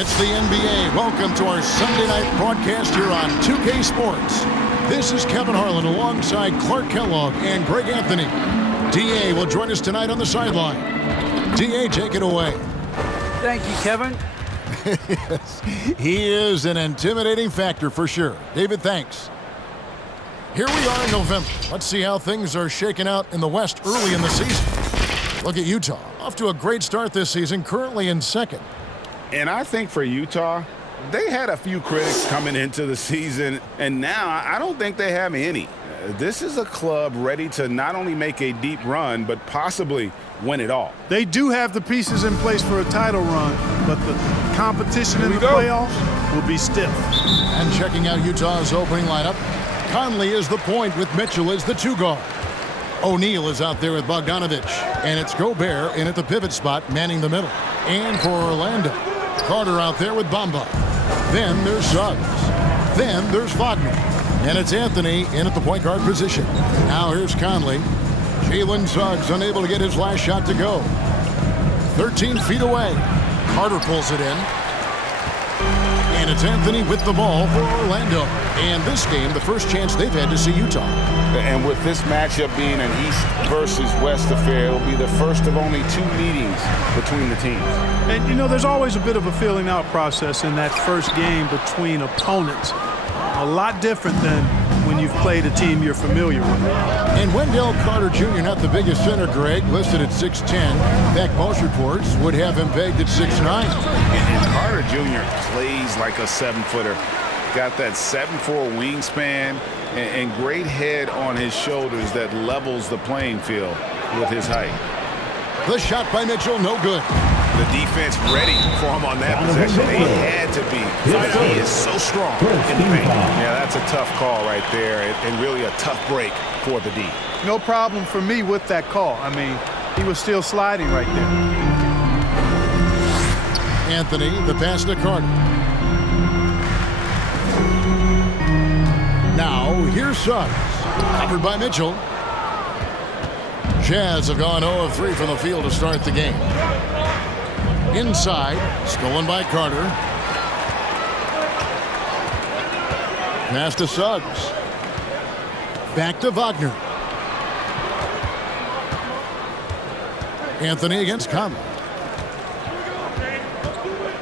It's the NBA. Welcome to our Sunday night broadcast here on 2K Sports. This is Kevin Harlan alongside Clark Kellogg and Greg Anthony. D.A. will join us tonight on the sideline. D.A., take it away. Thank you, Kevin. Yes, he is an intimidating factor for sure. David, thanks. Here we are in November. Let's see how things are shaking out in the West early in the season. Look at Utah. Off to a great start this season, currently in second. And I think for Utah, they had a few critics coming into the season, and now I don't think they have any. This is a club ready to not only make a deep run, but possibly win it all. They do have the pieces in place for a title run, but the competition in the playoffs will be stiff. And checking out Utah's opening lineup, Conley is the point with Mitchell as the two guard. O'Neal is out there with Bogdanovic, and it's Gobert in at the pivot spot, manning the middle. And for Orlando, Carter out there with Bamba. Then there's Suggs. Then there's Wagner. And it's Anthony in at the point guard position. Now here's Conley. Jalen Suggs unable to get his last shot to go. 13 feet away. Carter pulls it in. And it's Anthony with the ball for Orlando. And this game, the first chance they've had to see Utah. And with this matchup being an East versus West affair, it'll be the first of only 2 meetings between the teams. And, you know, there's always a bit of a filling out process in that first game between opponents. A lot different than when you've played a team you're familiar with. And Wendell Carter Jr., not the biggest center, Greg, listed at 6'10". In fact, most reports would have him pegged at 6'9". And Carter Jr. plays like a 7-footer. Got that 7'4" wingspan and great head on his shoulders that levels the playing field with his height. The shot by Mitchell, no good. The defense ready for him on that possession. They had to be. He is so strong in the paint. Yeah, that's a tough call right there, and really a tough break for the D. No problem for me with that call. I mean, he was still sliding right there. Anthony, the pass to Carter. Now, here's Suggs. Covered by Mitchell. Jazz have gone 0 of 3 from the field to start the game. Inside, stolen by Carter. Pass to Suggs. Back to Wagner. Anthony against Conley.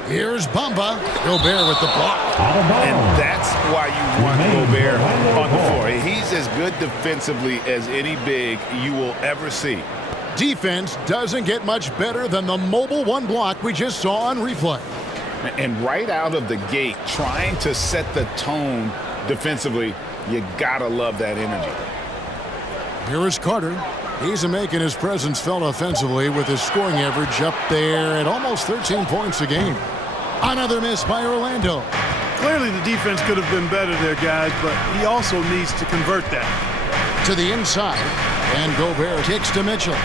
Here's Bamba. Gobert with the block. And that's why you want Gobert on the floor. He's as good defensively as any big you will ever see. Defense doesn't get much better than the mobile one block we just saw on replay. And right out of the gate, trying to set the tone defensively, you gotta love that energy. Here is Carter. He's making his presence felt offensively with his scoring average up there at almost 13 points a game. Another miss by Orlando. Clearly the defense could have been better there, guys, but he also needs to convert that. To the inside, and Gobert kicks to Mitchell.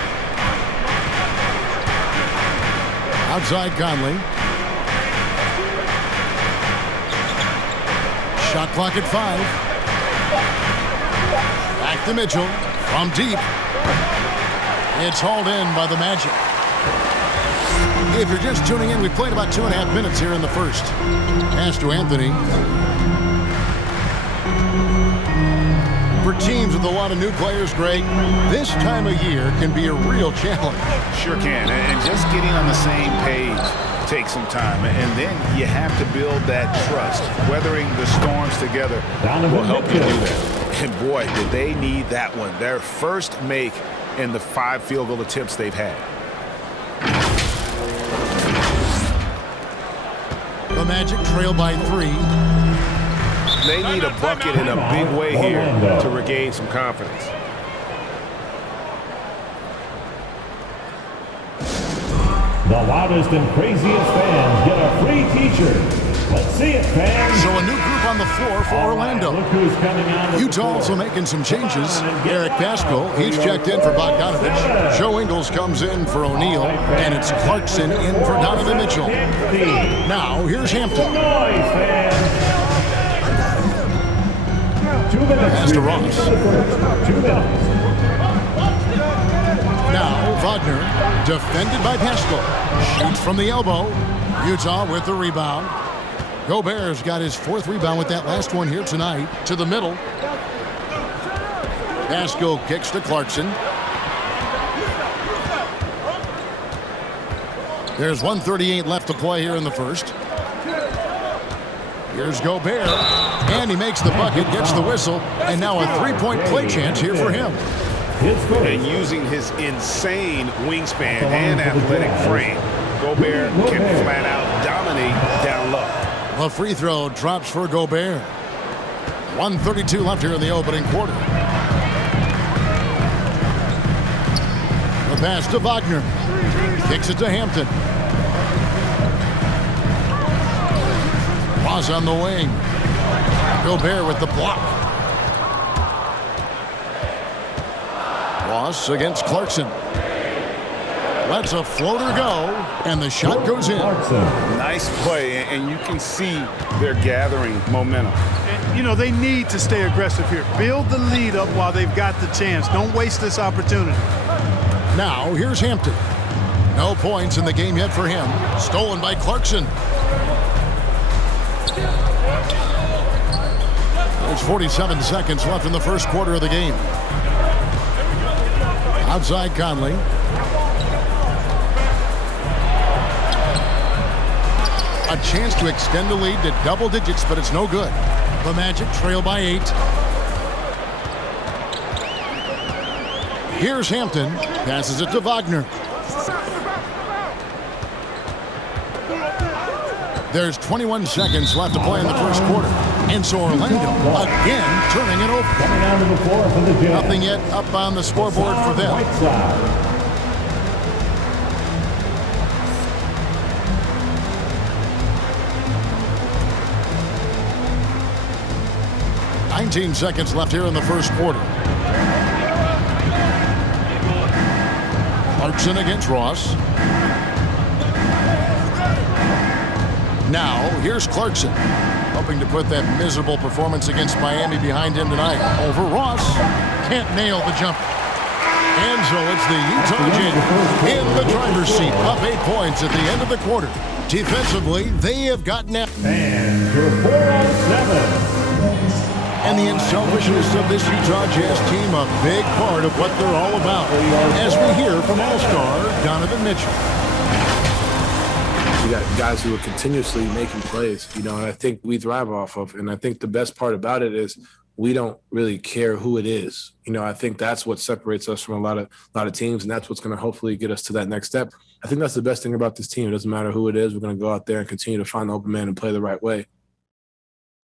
Outside Conley. Shot clock at 5. Back to Mitchell from deep. It's hauled in by the Magic. If you're just tuning in, we played about 2.5 minutes here in the first. Pass to Anthony. For teams with a lot of new players, Greg, this time of year can be a real challenge. Sure can, and just getting on the same page takes some time, and then you have to build that trust. Weathering the storms together will help you do that. And boy, did they need that one. Their first make in the 5 field goal attempts they've had. The Magic trail by 3. They need a bucket in a big way here to regain some confidence. The loudest and craziest fans get a free t-shirt. Let's see it, fans. So a new group on the floor for Orlando. Look who's coming out. Utah also making some changes. Eric Pascal, he's checked in for Bogdanovic. Joe Ingles comes in for O'Neal. And it's Clarkson in for Donovan Mitchell. Now, here's Hampton. Noise, fans. 2 minutes. Pass to Ross. 2 minutes. Now, Wagner, defended by Pascal. Shoots from the elbow. Utah with the rebound. Gobert's got his 4th rebound with that last one here tonight. To the middle. Pascal kicks to Clarkson. There's 1:38 left to play here in the first. Here's Gobert. And he makes the bucket, gets the whistle. And now a 3-point play chance here for him. And using his insane wingspan and athletic frame, Gobert can flat out dominate down low. The free throw drops for Gobert. 1:32 left here in the opening quarter. The pass to Wagner. Kicks it to Hampton. Ross on the wing. Gobert with the block. Ross against Clarkson. Lets a floater go, and the shot goes in. Nice play, and you can see they're gathering momentum. And, you know, they need to stay aggressive here. Build the lead up while they've got the chance. Don't waste this opportunity. Now, here's Hampton. No points in the game yet for him. Stolen by Clarkson. There's 47 seconds left in the first quarter of the game. Outside Conley. A chance to extend the lead to double digits, but it's no good. The Magic trail by 8. Here's Hampton. Passes it to Wagner. There's 21 seconds left to play in the first quarter. And so Orlando again turning it over. Coming down to the floor for the Jazz. Nothing yet up on the scoreboard for them. Whiteside. 19 seconds left here in the first quarter. Clarkson against Ross. Now, here's Clarkson, hoping to put that miserable performance against Miami behind him tonight. Over Ross. Can't nail the jumper. And so it's the Utah Jazz in the driver's seat, up 8 points at the end of the quarter. Defensively, they have gotten out. And your 4 on 7. And the unselfishness of this Utah Jazz team, a big part of what they're all about. As we hear from All-Star Donovan Mitchell. You got guys who are continuously making plays, you know, and I think we thrive off of. And I think the best part about it is we don't really care who it is. You know, I think that's what separates us from a lot of teams, and that's what's going to hopefully get us to that next step. I think that's the best thing about this team. It doesn't matter who it is. We're going to go out there and continue to find the open man and play the right way.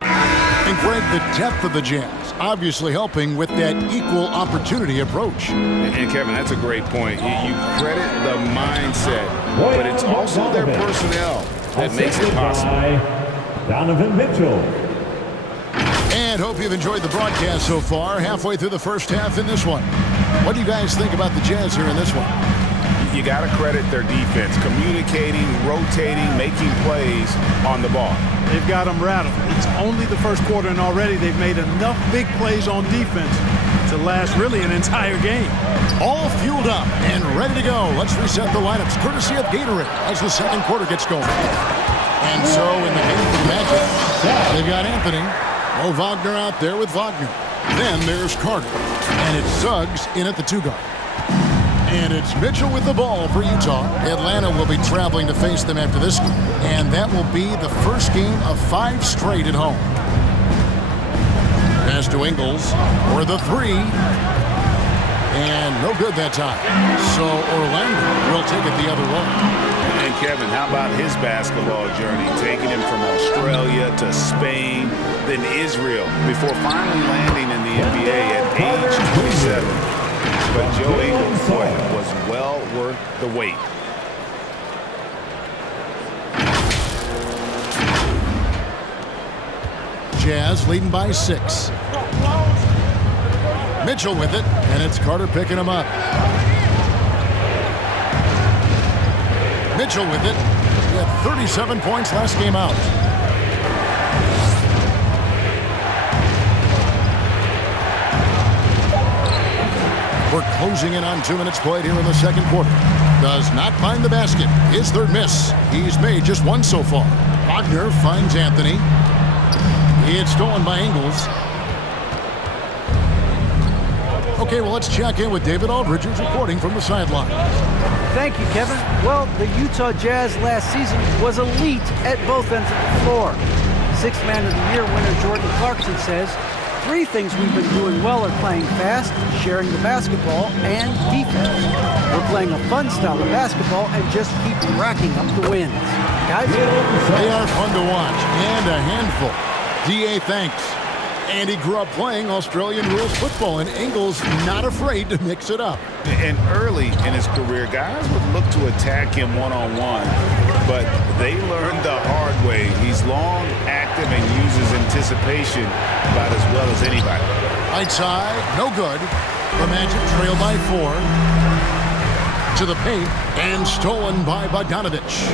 And Greg, the depth of the Jazz obviously helping with that equal opportunity approach. And Kevin, that's a great point. You credit the mindset, but it's also their personnel that makes it possible. Donovan Mitchell. And hope you've enjoyed the broadcast so far. Halfway through the first half in this one. What do you guys think about the Jazz here in this one? You got to credit their defense, communicating, rotating, making plays on the ball. They've got them rattled. It's only the first quarter, and already they've made enough big plays on defense to last really an entire game. All fueled up and ready to go. Let's reset the lineups courtesy of Gatorade as the second quarter gets going. And so in the game for the Magic, they've got Anthony. Oh, Wagner out there with Wagner. Then there's Carter. And it's Suggs in at the 2-guard. And it's Mitchell with the ball for Utah. Atlanta will be traveling to face them after this game. And that will be the first game of 5 straight at home. Pass to Ingles for the 3. And no good that time. So Orlando will take it the other way. And Kevin, how about his basketball journey? Taking him from Australia to Spain, then Israel, before finally landing in the NBA at age 27. But Joe Ingles, boy, was well worth the wait. Jazz leading by 6. Mitchell with it, and it's Carter picking him up. Mitchell with it. He had 37 points last game out. We're closing in on 2 minutes played here in the second quarter. Does not find the basket. His third miss. He's made just one so far. Wagner finds Anthony. It's stolen by Ingles. Okay, well, let's check in with David Aldridge, who's reporting from the sideline. Thank you, Kevin. Well, the Utah Jazz last season was elite at both ends of the floor. Sixth Man of the Year winner Jordan Clarkson says, 3 things we've been doing well are playing fast, sharing the basketball, and defense. We're playing a fun style of basketball and just keep racking up the wins. Guys? They are fun to watch and a handful. D.A. thanks. And he grew up playing Australian rules football, and Ingles not afraid to mix it up. And early in his career, guys would look to attack him one-on-one, but they learned the hard way. He's long, active, and uses anticipation about as well as anybody. Right side, no good. The Magic trail by 4. To the paint, and stolen by Bogdanovich.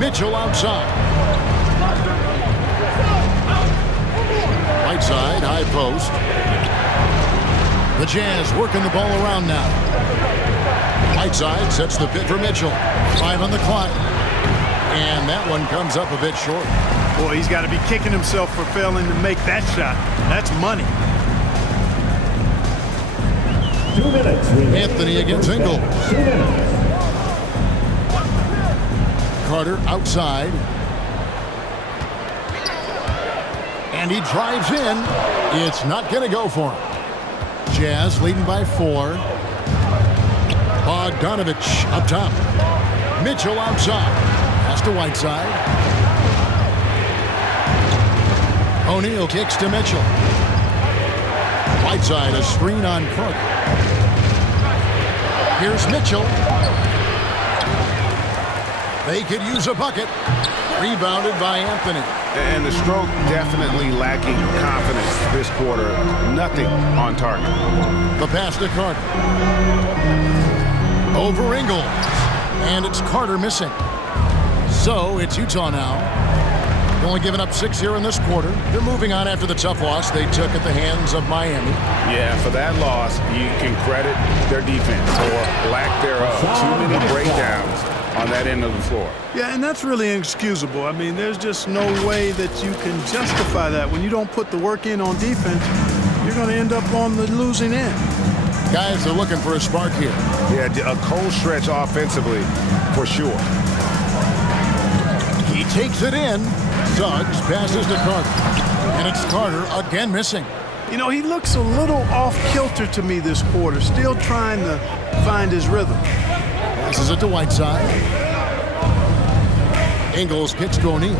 Mitchell outside. Right side, high post. The Jazz working the ball around now. Right side sets the pit for Mitchell. 5 on the clock. And that one comes up a bit short. Boy, he's got to be kicking himself for failing to make that shot. That's money. 2 minutes. Anthony against Ingles. 2 minutes. Carter outside. And he drives in. It's not going to go for him. Jazz leading by 4. Bogdanovich up top. Mitchell outside. Pass to Whiteside. O'Neal kicks to Mitchell. Whiteside, a screen on Crook. Here's Mitchell. They could use a bucket. Rebounded by Anthony. And the stroke definitely lacking confidence this quarter. Nothing on target. The pass to Carter. Over Ingles. And it's Carter missing. So it's Utah now. Only giving up 6 here in this quarter. They're moving on after the tough loss they took at the hands of Miami. Yeah, for that loss, you can credit their defense or lack thereof. Too many breakdowns on that end of the floor. Yeah, and that's really inexcusable. I mean, there's just no way that you can justify that. When you don't put the work in on defense, you're going to end up on the losing end. Guys are looking for a spark here. Yeah, a cold stretch offensively, for sure. He takes it in. Suggs passes to Carter. And it's Carter again missing. You know, he looks a little off-kilter to me this quarter, still trying to find his rhythm. Passes it to Whiteside. Ingles kicks to O'Neal.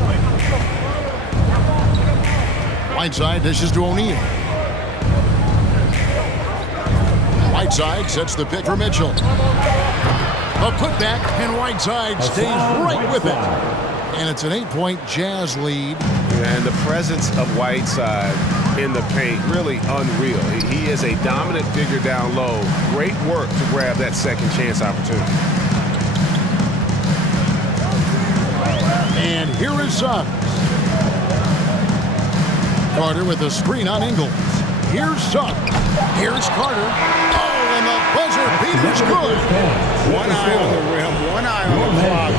Whiteside dishes to O'Neal. Whiteside sets the pick for Mitchell. A putback, and Whiteside stays right with it. And it's an 8-point Jazz lead. And the presence of Whiteside in the paint, really unreal. He is a dominant figure down low. Great work to grab that second chance opportunity. And here is Suggs. Carter with a screen on Ingles. Here's Suggs. Here's Carter. Oh, and the buzzer beater's good. One eye on the rim, one eye on the clock.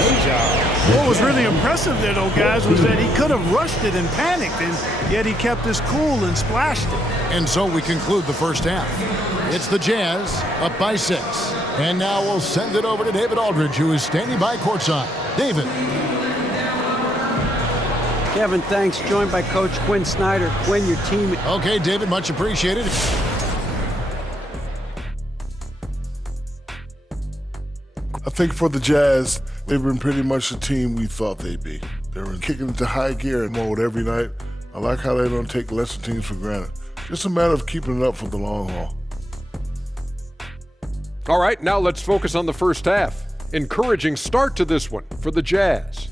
Nice job. What was really impressive there, though, guys, was that he could have rushed it and panicked, and yet he kept his cool and splashed it. And so we conclude the first half. It's the Jazz up by 6. And now we'll send it over to David Aldridge, who is standing by courtside. David. Kevin, thanks. Joined by Coach Quinn Snyder. Quinn, your team. Okay, David, much appreciated. I think for the Jazz, they've been pretty much the team we thought they'd be. They're kicking into high gear mode every night. I like how they don't take lesser teams for granted. Just a matter of keeping it up for the long haul. All right, now let's focus on the first half. Encouraging start to this one for the Jazz.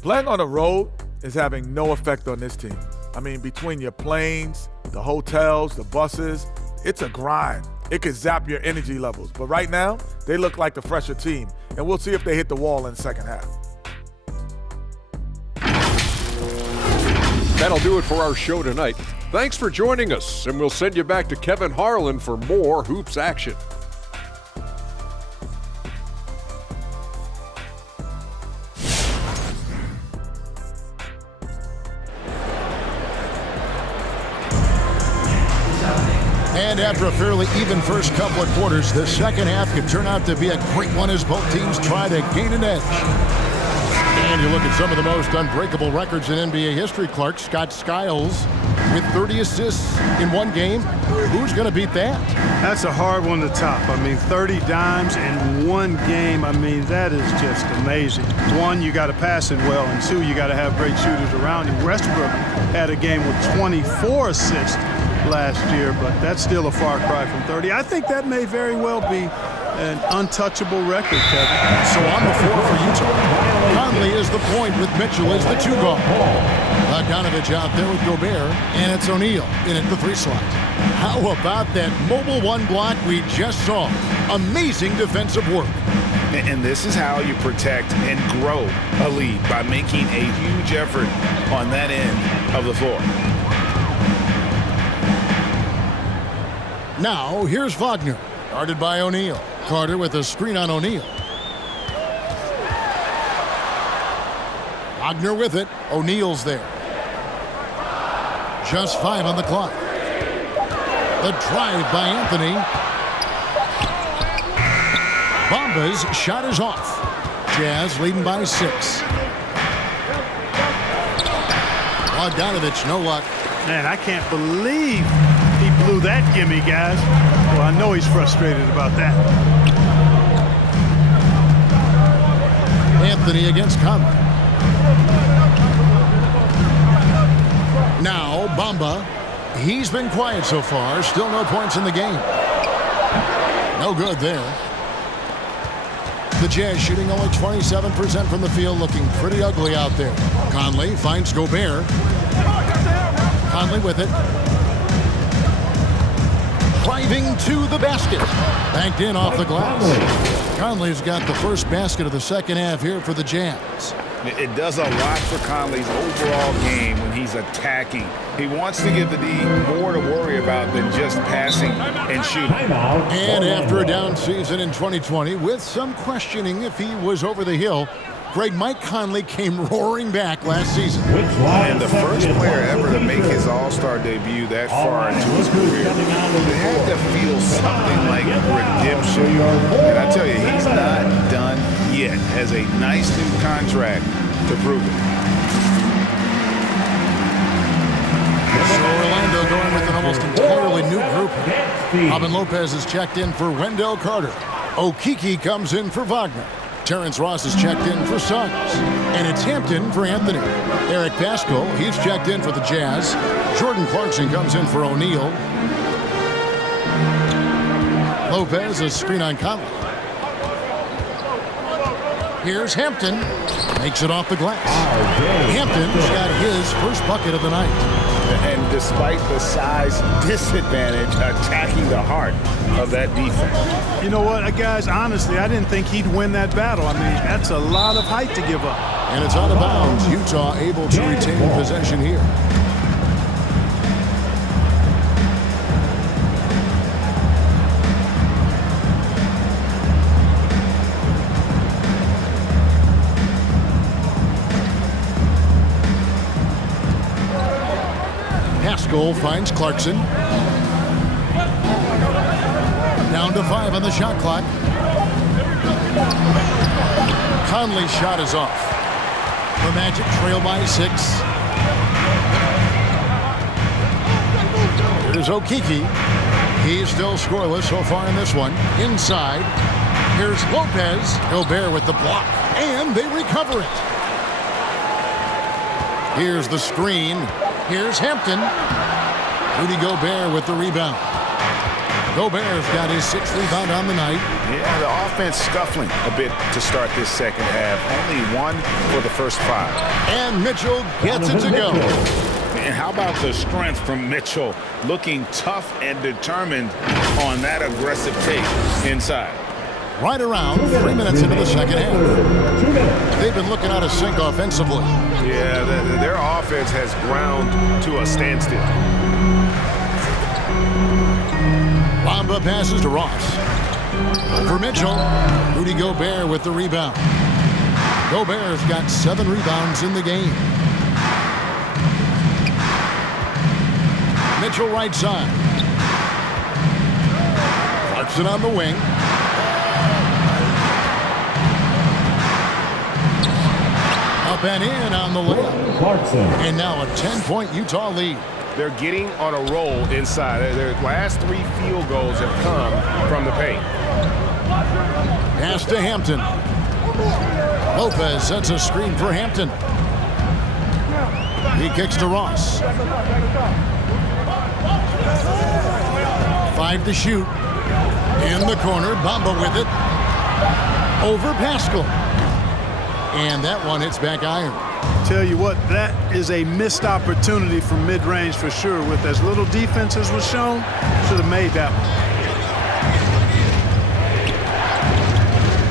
Playing on the road is having no effect on this team. I mean, between your planes, the hotels, the buses, it's a grind. It could zap your energy levels. But right now, they look like the fresher team. And we'll see if they hit the wall in the second half. That'll do it for our show tonight. Thanks for joining us, and we'll send you back to Kevin Harlan for more hoops action. And after a fairly even first couple of quarters, the second half could turn out to be a great one as both teams try to gain an edge. And you look at some of the most unbreakable records in NBA history, Clark. Scott Skiles with 30 assists in one game. Who's going to beat that? That's a hard one to top. I mean, 30 dimes in one game. I mean, that is just amazing. One, you got to pass it well, and two, you got to have great shooters around you. Westbrook had a game with 24 assists last year, but that's still a far cry from 30. I think that may very well be an untouchable record, Kevin. So on the floor for Utah, Conley is the point with Mitchell as the two guard. Bogdanovich out there with Gobert, and it's O'Neal in at the 3 slot. How about that mobile one block we just saw? Amazing defensive work. And this is how you protect and grow a lead, by making a huge effort on that end of the floor. Now, here's Wagner, guarded by O'Neal. Carter with a screen on O'Neal. Wagner with it. O'Neal's there. Just 5 on the clock. The drive by Anthony. Bamba's shot is off. Jazz leading by 6. Bogdanovich, no luck. Man, I can't believe he blew that gimme, guys. Well, I know he's frustrated about that. Anthony against Conley. Now, Bamba. He's been quiet so far. Still no points in the game. No good there. The Jazz shooting only 27% from the field, looking pretty ugly out there. Conley finds Gobert. Conley with it. Driving to the basket. Banked in off the glass. Conley's got the first basket of the second half here for the Jazz. It does a lot for Conley's overall game when he's attacking. He wants to give the D more to worry about than just passing and shooting. And after a down season in 2020, with some questioning if he was over the hill, Mike Conley came roaring back last season. And the first player ever to make his All-Star debut that far into his career. It had to feel something like redemption. And I tell you, he's not done yet. Has a nice new contract to prove it. So Orlando going with an almost entirely new group. Robin Lopez is checked in for Wendell Carter. Okeke comes in for Wagner. Terrence Ross is checked in for Suggs. And it's Hampton for Anthony. Eric Pascal, he's checked in for the Jazz. Jordan Clarkson comes in for O'Neal. Lopez, a screen on Conley. Here's Hampton. Makes it off the glass. Hampton's got his first bucket of the night. And despite the size disadvantage, attacking the heart of that defense. You know what, guys, honestly, I didn't think he'd win that battle. I mean, that's a lot of height to give up. And it's out of bounds. Utah able to retain possession here. Pascal finds Clarkson. Down to 5 on the shot clock. Conley's shot is off. The Magic trail by 6. Here's Okeke. He's still scoreless so far in this one. Inside. Here's Lopez. Gobert with the block. And they recover it. Here's the screen. Here's Hampton. Rudy Gobert with the rebound. Gobert's got his 6th rebound on the night. Yeah, the offense scuffling a bit to start this second half. Only 1 for the first 5. And Mitchell gets it to go. And how about the strength from Mitchell? Looking tough and determined on that aggressive take inside. Right around 3 minutes into the second half. They've been looking out of sync offensively. Yeah, their offense has ground to a standstill. Bamba passes to Ross. For Mitchell, Rudy Gobert with the rebound. Gobert's got 7 rebounds in the game. Mitchell right side. Clarkson on the wing. Up and in on the layup. Clarkson. And now a 10-point Utah lead. They're getting on a roll inside. Their last 3 field goals have come from the paint. Pass to Hampton. Lopez sets a screen for Hampton. He kicks to Ross. 5 to shoot. In the corner, Bamba with it. Over Pascal. And that one hits back iron. Tell you what, that is a missed opportunity from mid-range for sure. With as little defense as was shown, should have made that one.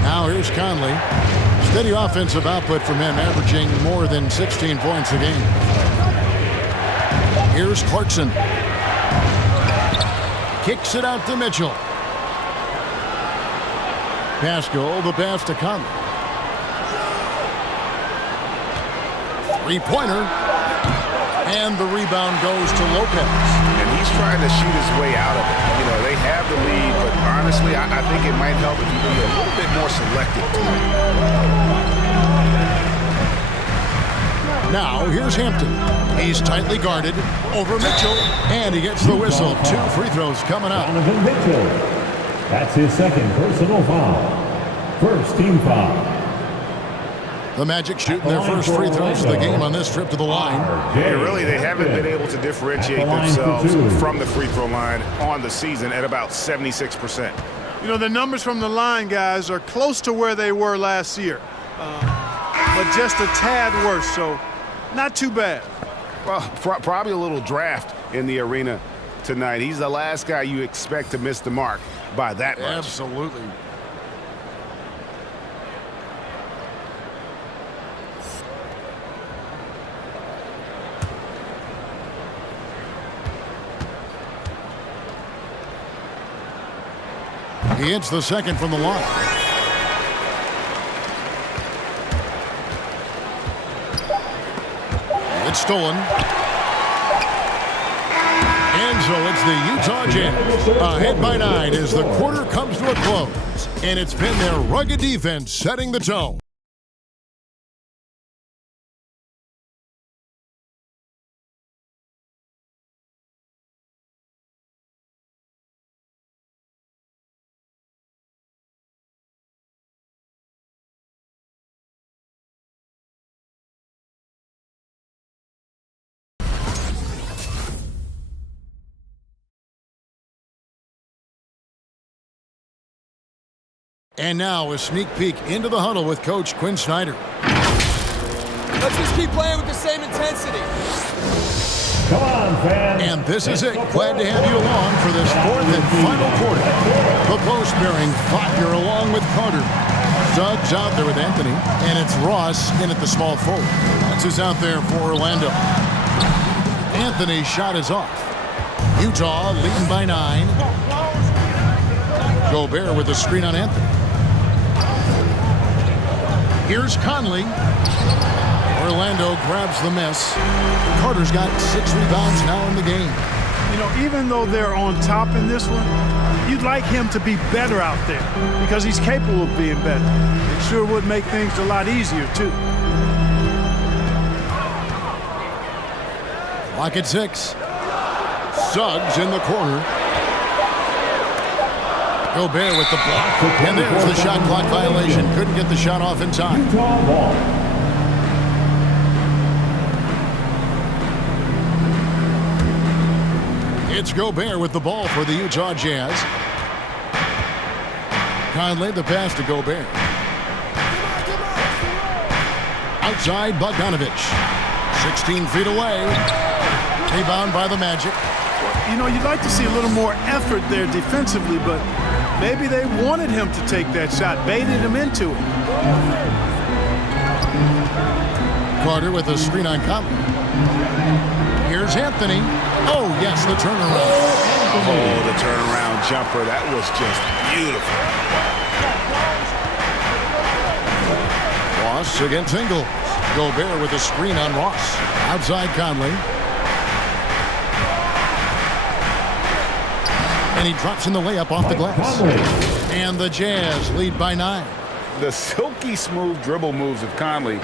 Now here's Conley. Steady offensive output from him, averaging more than 16 points a game. Here's Clarkson. Kicks it out to Mitchell. Pascal, the pass to Conley. Three-pointer. And the rebound goes to Lopez. And he's trying to shoot his way out of it. You know, they have the lead, but honestly, I think it might help if he be a little bit more selective tonight. Now, here's Hampton. He's tightly guarded over Mitchell, and he gets the whistle. 2 free throws coming up. Donovan Mitchell. That's his second personal foul. First team foul. The Magic shooting their first free throws of the game on this trip to the line. Yeah, really, they haven't been able to differentiate themselves from the free throw line on the season at about 76%. You know, the numbers from the line, guys, are close to where they were last year. But just a tad worse, so not too bad. Well, probably a little draft in the arena tonight. He's the last guy you expect to miss the mark by that much. Absolutely. He hits the second from the line. It's stolen. And so it's the Utah Jazz ahead by 9 as the quarter comes to a close. And it's been their rugged defense setting the tone. And now a sneak peek into the huddle with Coach Quinn Snyder. Let's just keep playing with the same intensity. Come on, fans. And this is it. Glad to have you along for this 4th and final quarter. The post pairing Faulkner along with Carter. Suggs out there with Anthony. And it's Ross in at the small forward. That's who's out there for Orlando. Anthony's shot is off. Utah leading by 9. Gobert with the screen on Anthony. Here's Conley. Orlando grabs the miss. Carter's got 6 rebounds now in the game. You know, even though they're on top in this one, you'd like him to be better out there because he's capable of being better. It sure would make things a lot easier, too. Lock at 6. Suggs in the corner. Gobert with the block. And there's the shot clock violation. Couldn't get the shot off in time. Utah ball. It's Gobert with the ball for the Utah Jazz. Conley the pass to Gobert. Outside Bogdanovich. 16 feet away. Rebound by the Magic. You know, you'd like to see a little more effort there defensively, but maybe they wanted him to take that shot, baited him into it. Carter with a screen on Conley. Here's Anthony. Oh, yes, the turnaround. Oh, the turnaround jumper. That was just beautiful. Ross against Ingles. Gobert with a screen on Ross. Outside Conley. And he drops in the layup off the glass. And the Jazz lead by 9. The silky smooth dribble moves of Conley,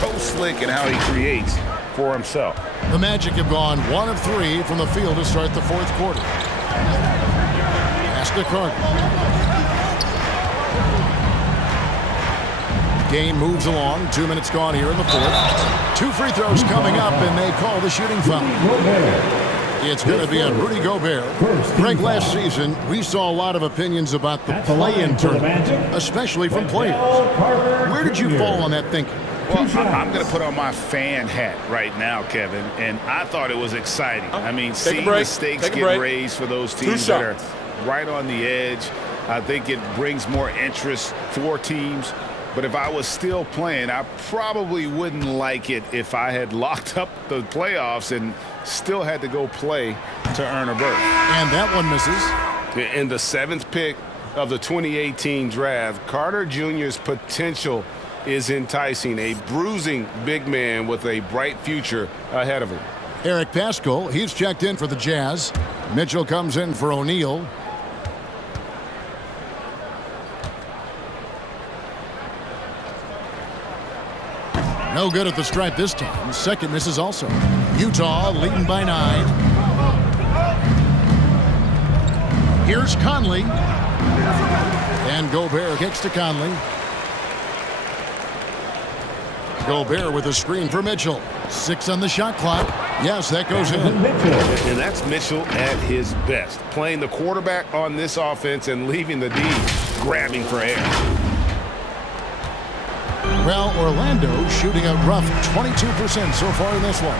so slick in how he creates for himself. The Magic have gone 1 of 3 from the field to start the fourth quarter. Pass to Carter. Game moves along. 2 minutes gone here in the fourth. 2 free throws coming up, and they call the shooting foul. It's going to be on Rudy Gobert. Greg, last season, we saw a lot of opinions about the play-in tournament, especially from players. Where did you fall on that thinking? Well, I'm going to put on my fan hat right now, Kevin, and I thought it was exciting. I mean, seeing the stakes get raised for those teams that are right on the edge, I think it brings more interest for teams. But if I was still playing, I probably wouldn't like it if I had locked up the playoffs and still had to go play to earn a berth. And that one misses. In the 7th pick of the 2018 draft, Carter Jr.'s potential is enticing. A bruising big man with a bright future ahead of him. Eric Paschall, he's checked in for the Jazz. Mitchell comes in for O'Neal. No good at the stripe this time. Second misses also. Utah leading by 9. Here's Conley. And Gobert kicks to Conley. Gobert with a screen for Mitchell. 6 on the shot clock. Yes, that goes in. And that's Mitchell at his best. Playing the quarterback on this offense and leaving the D grabbing for air. Well, Orlando shooting a rough 22% so far in this one.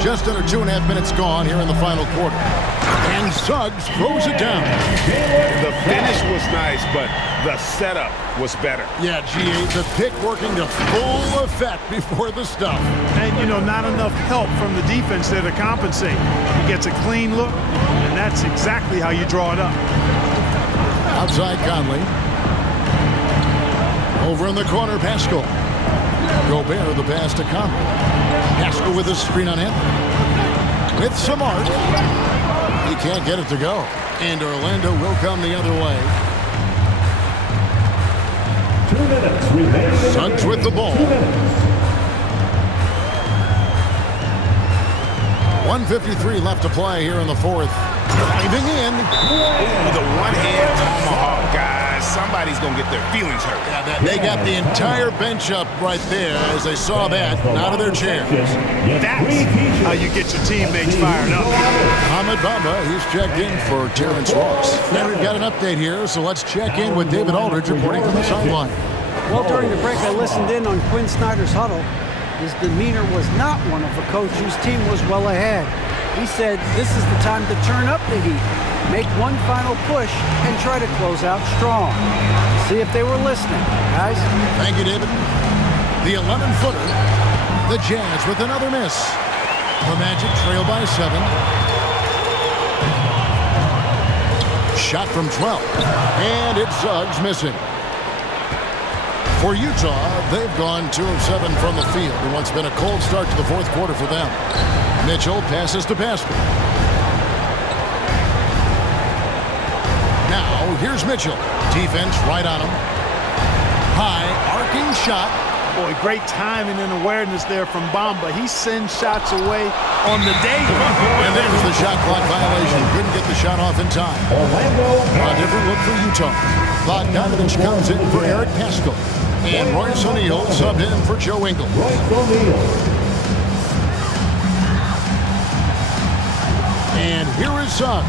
Just under 2.5 minutes gone here in the final quarter. And Suggs throws it down. The finish was nice, but the setup was better. Yeah, G8, the pick working to full effect before the stuff. And, you know, not enough help from the defense there to compensate. He gets a clean look, and that's exactly how you draw it up. Outside Conley. Over in the corner, Paschall. Gobert the pass to Conley. Paschall with a screen on him. With some art. He can't get it to go. And Orlando will come the other way. 2 minutes remaining. Suggs with the ball. 1:53 left to play here in the fourth. Driving in. Ooh, the one-hand tomahawk, guys. Somebody's going to get their feelings hurt. Yeah, they got the entire bench up right there as they saw that out of their chairs. That's how you get your teammates fired up. Ahmed Bamba, he's checked in for Terrence Ross. And we've got an update here, so let's check in with David Aldridge reporting from the sideline. Well, during the break, I listened in on Quinn Snyder's huddle. His demeanor was not one of a coach whose team was well ahead. He said this is the time to turn up the heat, make one final push, and try to close out strong. See if they were listening, guys. Thank you, David. The 11-footer, the Jazz with another miss. The Magic trail by 7. Shot from 12, and it's Suggs missing. For Utah, they've gone 2 of 7 from the field in what's been a cold start to the fourth quarter for them. Mitchell passes to Paschall. Now, here's Mitchell. Defense right on him. High, arcing shot. Boy, great timing and awareness there from Bamba. He sends shots away on the day. And there's the shot clock violation. Couldn't get the shot off in time. A different look for Utah. Bogdanovich comes in for Eric Paschall. And Royce O'Neal subbed in for Joe Ingles. And here is Suggs.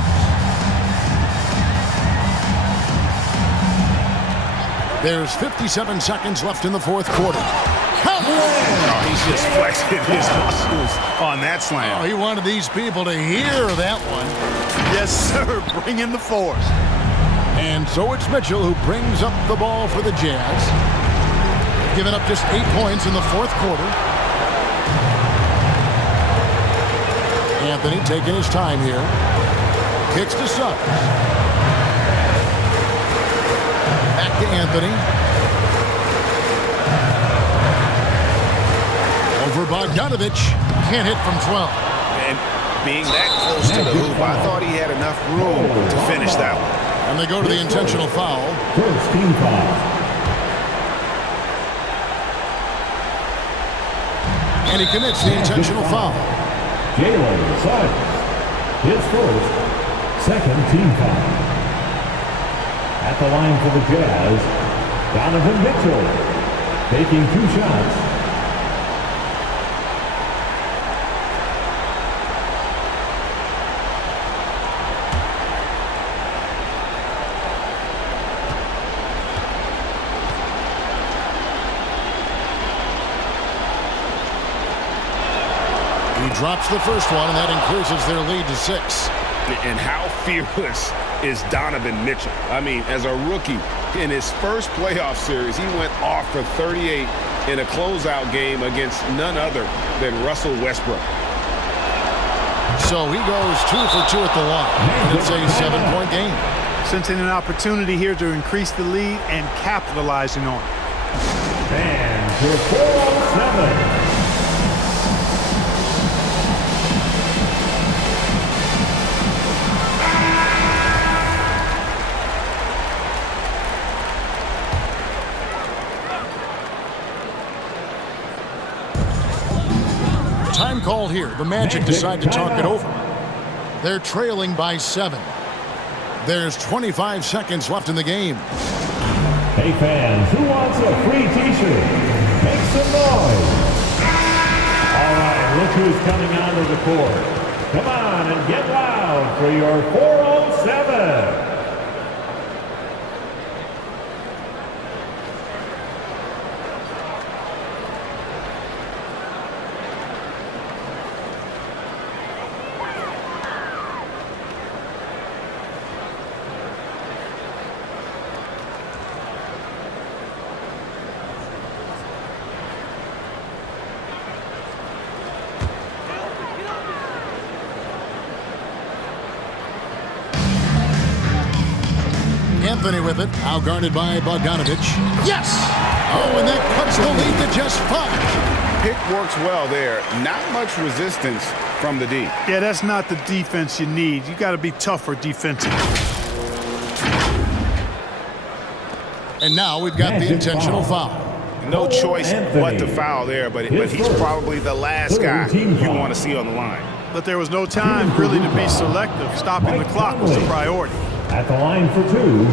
There's 57 seconds left in the fourth quarter. Oh, he's just flexing his muscles on that slam. Oh, he wanted these people to hear that one. Yes, sir. Bring in the force. And so it's Mitchell who brings up the ball for the Jazz. Giving up just 8 points in the fourth quarter. Anthony taking his time here. Kicks to Suggs. Back to Anthony. Over Bogdanovich. Can't hit from 12. And being that close to the hoop, I thought he had enough room to finish that one. And they go to the intentional foul. First team foul. And he commits the intentional foul. Jalen Suggs. His first, second team foul. At the line for the Jazz, Donovan Mitchell. Taking 2 shots. He drops the first one, and that increases their lead to 6. And how fearless is Donovan Mitchell? I mean, as a rookie, in his first playoff series, he went off for 38 in a closeout game against none other than Russell Westbrook. So he goes 2 for 2 at the line, and it's a 7-point game. Sensing an opportunity here to increase the lead and capitalizing on it. And for 407. Time call here. The Magic decide to talk it over. They're trailing by 7. There's 25 seconds left in the game. Hey fans, who wants a free t-shirt? Make some noise. All right, look who's coming onto the court. Come on and get loud for your 407. Anthony with it, outguarded by Bogdanovich. Yes! Oh, and that cuts the lead to just 5. Pick works well there. Not much resistance from the D. Yeah, that's not the defense you need. You got to be tougher defensively. And now we've got the intentional foul. No choice but to foul there, but he's probably the last guy you want to see on the line. But there was no time really to be selective. Stopping the clock was the priority. At the line for 2.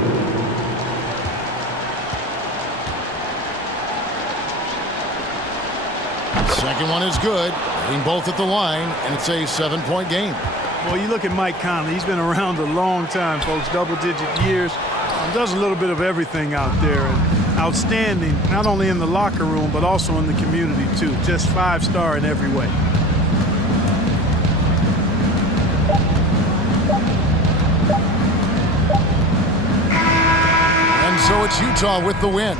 Second one is good. Hitting both at the line, and it's a 7-point game. Well, you look at Mike Conley. He's been around a long time, folks, double-digit years. Does a little bit of everything out there. And outstanding, not only in the locker room, but also in the community, too. Just 5-star in every way. So it's Utah with the win.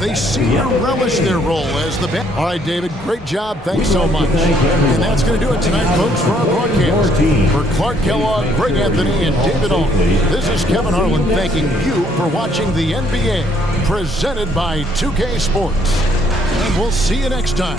They seem to relish their role as the best. All right, David, great job. Thanks so much. And that's going to do it tonight, folks, for our broadcast. For Clark Kellogg, Greg Anthony, and David Olney, this is Kevin Harlan thanking you for watching the NBA, presented by 2K Sports. And we'll see you next time.